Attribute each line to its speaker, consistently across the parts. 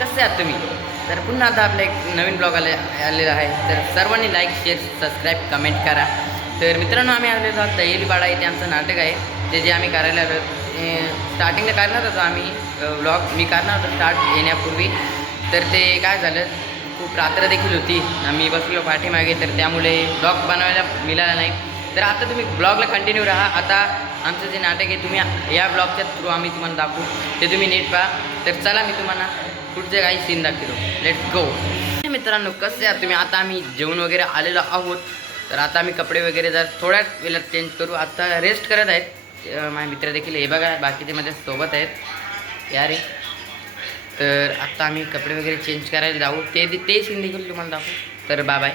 Speaker 1: कसे आहात तुम्ही? तर पुन्हा आता आपला एक नवीन ब्लॉग आले आलेला आहे. तर सर्वांनी लाईक शेअर सबस्क्राईब कमेंट करा. तर मित्रांनो आम्ही आलेलो आहोत तयेलीपाडा इथे आमचं नाटक आहे. ते जे आम्ही करायला आलो स्टार्टिंगला करणार होतो आम्ही ब्लॉग मी करणार होतो स्टार्ट येण्यापूर्वी. तर ते काय झालं खूप रात्र देखील होती. आम्ही बसलो पाठीमागे तर त्यामुळे ब्लॉग बनवायला मिळाला नाही. तर आता तुम्ही ब्लॉगला कंटिन्यू राहा. आता आमचं जे नाटक आहे तुम्ही या ब्लॉगच्या थ्रू आम्ही तुम्हाला दाखवू. ते तुम्ही नीट पहा. तर चला मी तुम्हाला पुढचे काही सीन दाखवतो. लेट्स गो मित्रांनो कसे आहात तुम्ही? आता आम्ही जेवण वगैरे आलेलो आहोत. तर आता आम्ही कपडे वगैरे जर थोड्याच वेळात चेंज करू. आता रेस्ट करत आहेत. माझे मित्र देखील हे बघा बाकीचे माझ्या सोबत आहेत. या रे. तर आता आम्ही कपडे वगैरे चेंज करायला जाऊ. ते ते सीन देखील तुम्हाला दाखवू. तर बाय बाय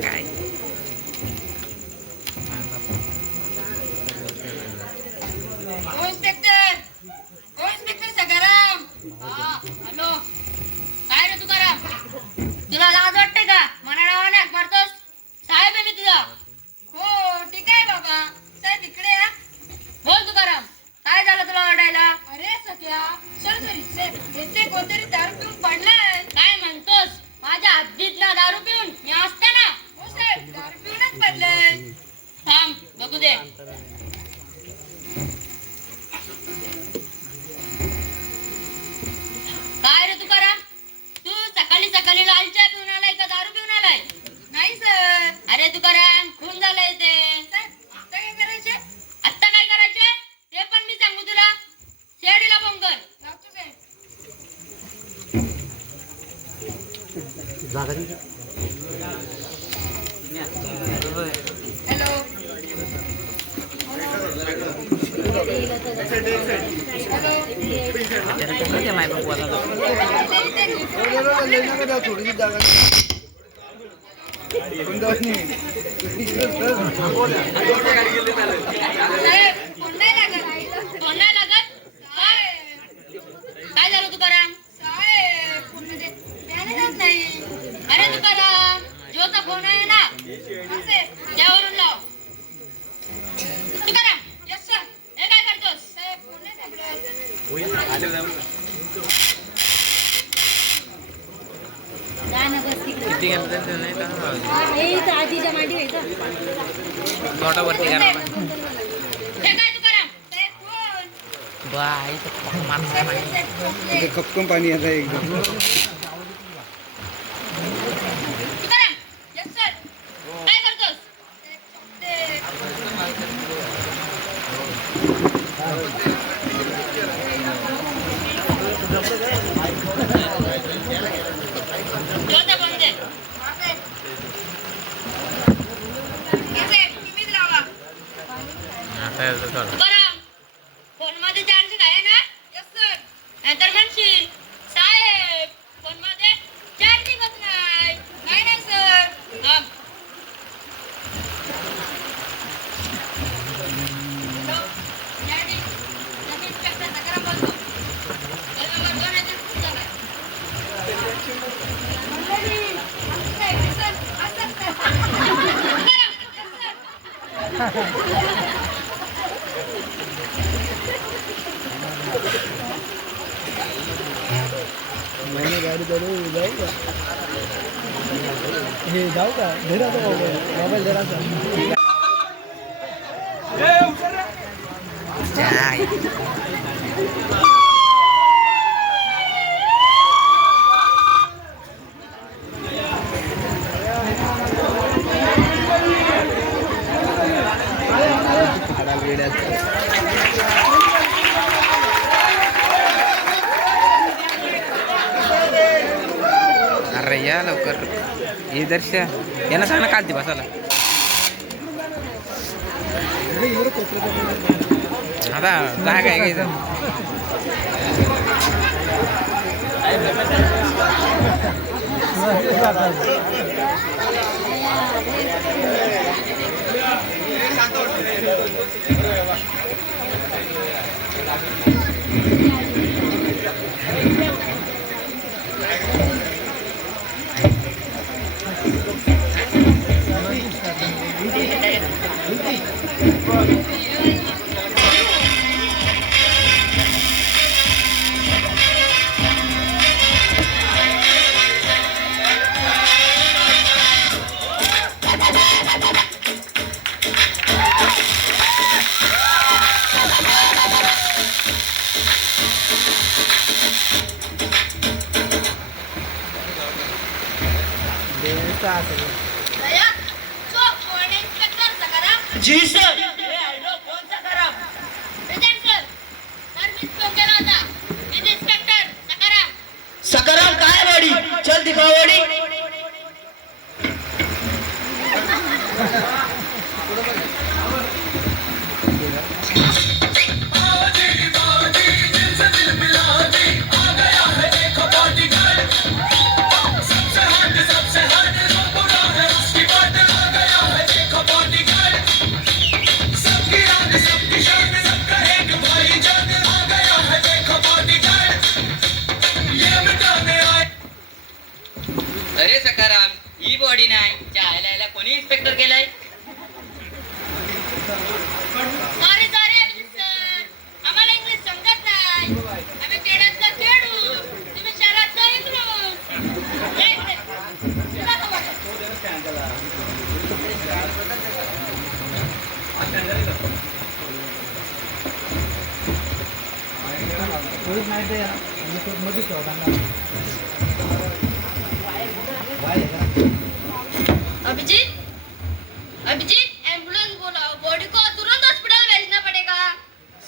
Speaker 1: काय
Speaker 2: हो इन्स्पेक्टर हो इन्स्पेक्टर सकाराम हा हॅलो काय रे तुकाराम तुला लाज वाटते का मना नावाने हाक मारतोस साहेब आहे मी तुझा हो ठीक आहे बाबा साहेब इकडे या बोल तुकाराम काय झालं तुला ओरडायला अरे सख्या सर सरी साहेब येथे कोणतरी दारू पिऊन पडलाय काय म्हणतोस माझ्या हद्दीत ना दारू पिऊन मी असताना हो साहेब दारू पिऊनच पडलाय थांब बघू दे काय रे तुकाराम तू सकाळी सकाळी लाल चहा पिऊन आलाय का दारू पिऊन आलाय नाही सर अरे तुकाराम खून झालंय ते आता काय करायचे आता काय करायचे ते पण मी सांगू तुला शेडीला फोन कर हॅलो साहेब फोन नाही लागत फोन नाही लागत साहेब काय झालं तुकाराम साहेब फोनमध्ये ध्यानच नाही अरे तुकाराम जिओचा फोन आहे ना त्यावरून लाव तुकाराम यस सर हे काय करतोस साहेब फोन नाही सापडत
Speaker 1: किती गेलं तर नाही
Speaker 2: हे आजीच्या मांडी
Speaker 1: नोटावरती करा
Speaker 2: हे काय तुकाराम. साहेब फोन
Speaker 1: बाय माणूस
Speaker 3: कपकन पाणी आता एकदम
Speaker 2: बरं yes, sir.
Speaker 3: महिने गाडी चालू जाऊ का हे जाऊ का धरा तो मोबाईल मोबाईल अरे
Speaker 4: या लवकर दर्श यांना सांग ना काल ती बसायला आता जागा काय घ्यायचं इथं?
Speaker 5: दया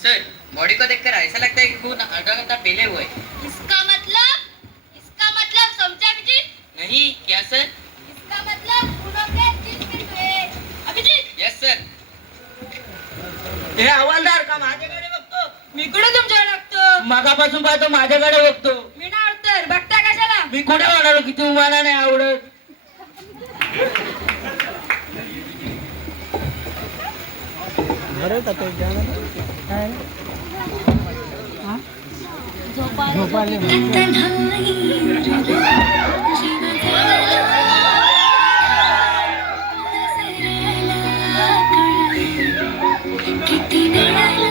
Speaker 1: सर बॉडी
Speaker 5: को
Speaker 4: देखकर ऐसा लगता है कि खून आधा घंटा पहले हुआ है।
Speaker 5: इसका मतलब इसका मतलब समझा अभिजीत?
Speaker 4: नहीं क्या सर?
Speaker 5: इसका मतलब खूनों के तीस मिनट हुए। अभिजीत!
Speaker 4: यस सर
Speaker 1: हे हवालदार का माझ्याकडे बघतो?
Speaker 5: मी कुठे तुमच्याकडे लागतो
Speaker 1: मागापासून पाहतो माझ्याकडे बघतो.
Speaker 5: मी ना तर बघता कशाला?
Speaker 1: मी कुठे म्हणालो की तुम्हाला नाही आवडत?
Speaker 3: बरं का ते? जेवण काय? झोपाले
Speaker 2: किती वेळाला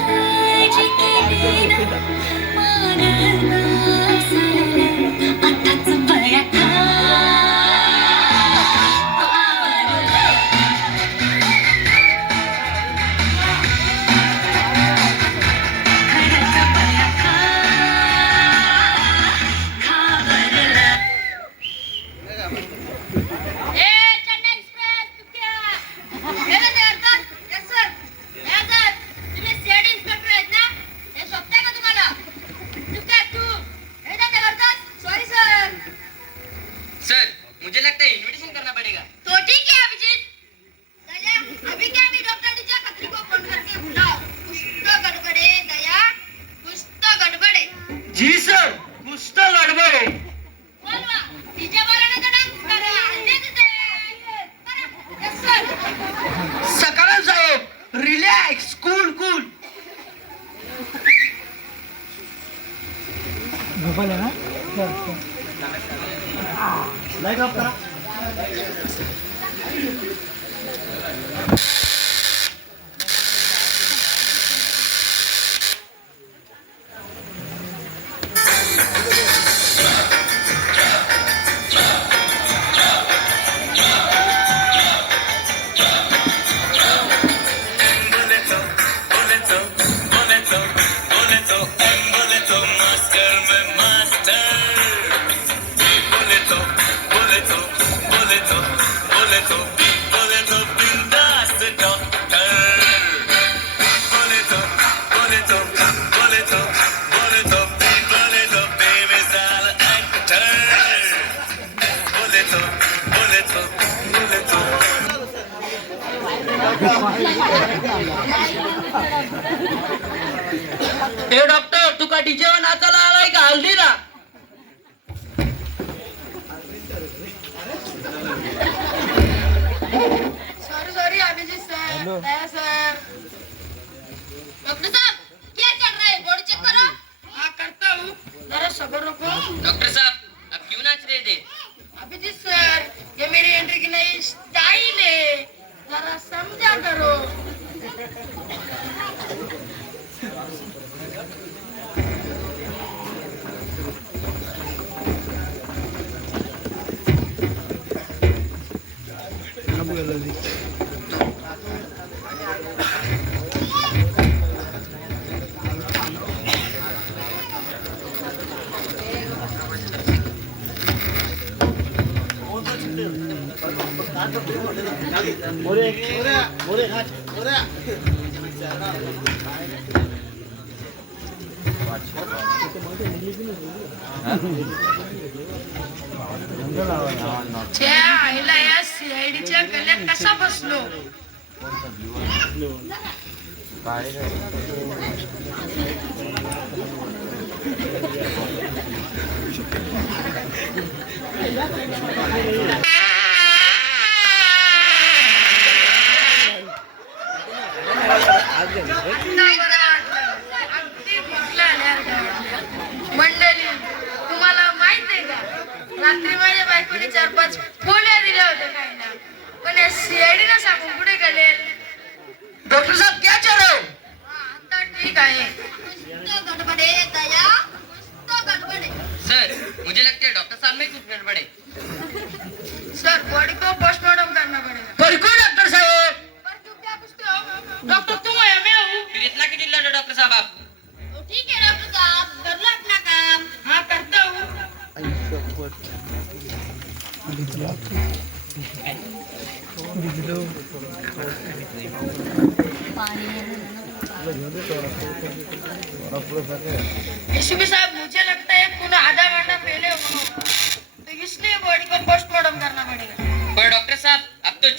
Speaker 5: तिथे करा. यस सर
Speaker 1: सकाराम साहेब रिलॅक्स कूल कूल
Speaker 3: झोपाले ना? हे डॉक्टर तुका डीजेवर नाचायला आलाय का? हल्दीला
Speaker 6: sorry sorry Abhijeet sir Daya sir doctor साहब क्या चल रहा है? बॉडी चेक करो. हाँ करता हूँ. जरा सबर रखो
Speaker 1: डॉक्टर साहब
Speaker 6: आईला या सीआयडीच्या गल्यात कसा बसलो नाही बरं वाटलं. अगदी भरलं आल्यासारखं. मंडळी तुम्हाला माहीत आहे का रात्री माझ्या बायकोने चार पाच पोल्या दिल्या होत्या काही ना पण या सीआयडी ना सांगून कुठे गेले
Speaker 3: डॉक्टर साहब क्या चल रहे हो
Speaker 6: आता ठीक आहे गडबडे दया गडबडे
Speaker 1: सर मुझे लगता है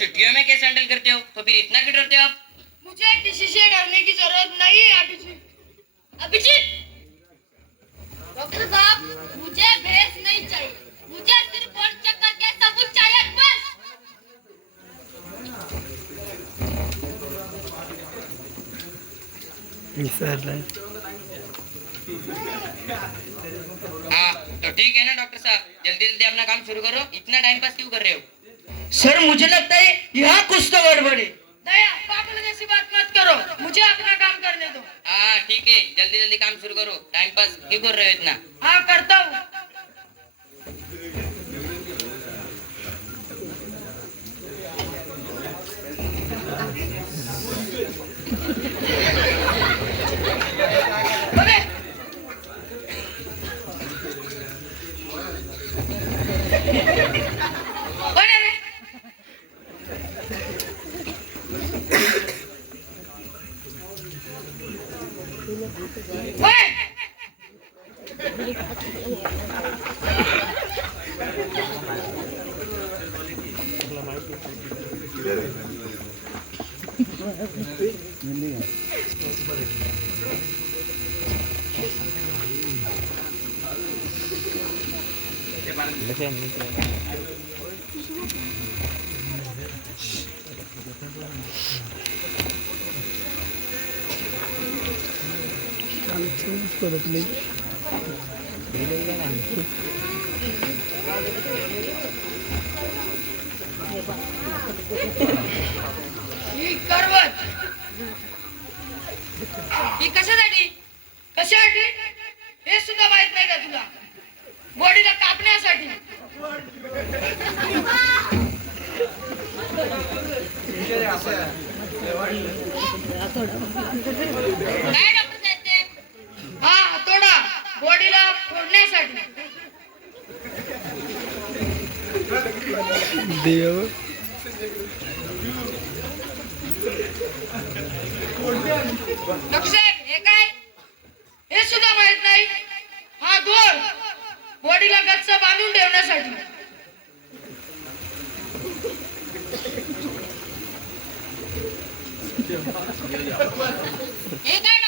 Speaker 1: छुट्टियों में कैसे हैंडल करते हो? तो फिर इतना क्यों डरते हो आप?
Speaker 6: मुझे किसी से डरने की ज़रूरत नहीं है अभिजीत। अभिजीत! डॉक्टर साहब मुझे भैंस नहीं चाहिए। मुझे सिर्फ़ बॉडी चेक करके सबूत चाहिए बस।
Speaker 1: हाँ तो ठीक है ना डॉक्टर साहब। जल्दी जल्दी अपना काम शुरू करो। इतना टाइम पास क्यों कर रहे हो?
Speaker 3: सर मुझे लगता है यहाँ कुछ तो गड़बड़। है
Speaker 6: दया पागल जैसी बात मत करो। मुझे अपना काम करने दो।
Speaker 1: हाँ ठीक है। जल्दी जल्दी काम शुरू करो। टाइम पास क्यों कर रहे हो इतना?
Speaker 6: हाँ करता हूँ अबे! कोण आहे रे? कोण?
Speaker 7: करत नाही
Speaker 6: ही कशासाठी? कशासाठी? हे सुद्धा माहीत नाही का तुला? बॉडीला कापण्यासाठी. काय डॉक्टर साहेब ते? हा हातोडा बॉडीला फोडण्यासाठी
Speaker 7: देव.
Speaker 6: साहेब हे काय? हे सुद्धा माहीत नाही. हा दोर बॉडीला गच्च बांधून ठेवण्यासाठी. हे काय?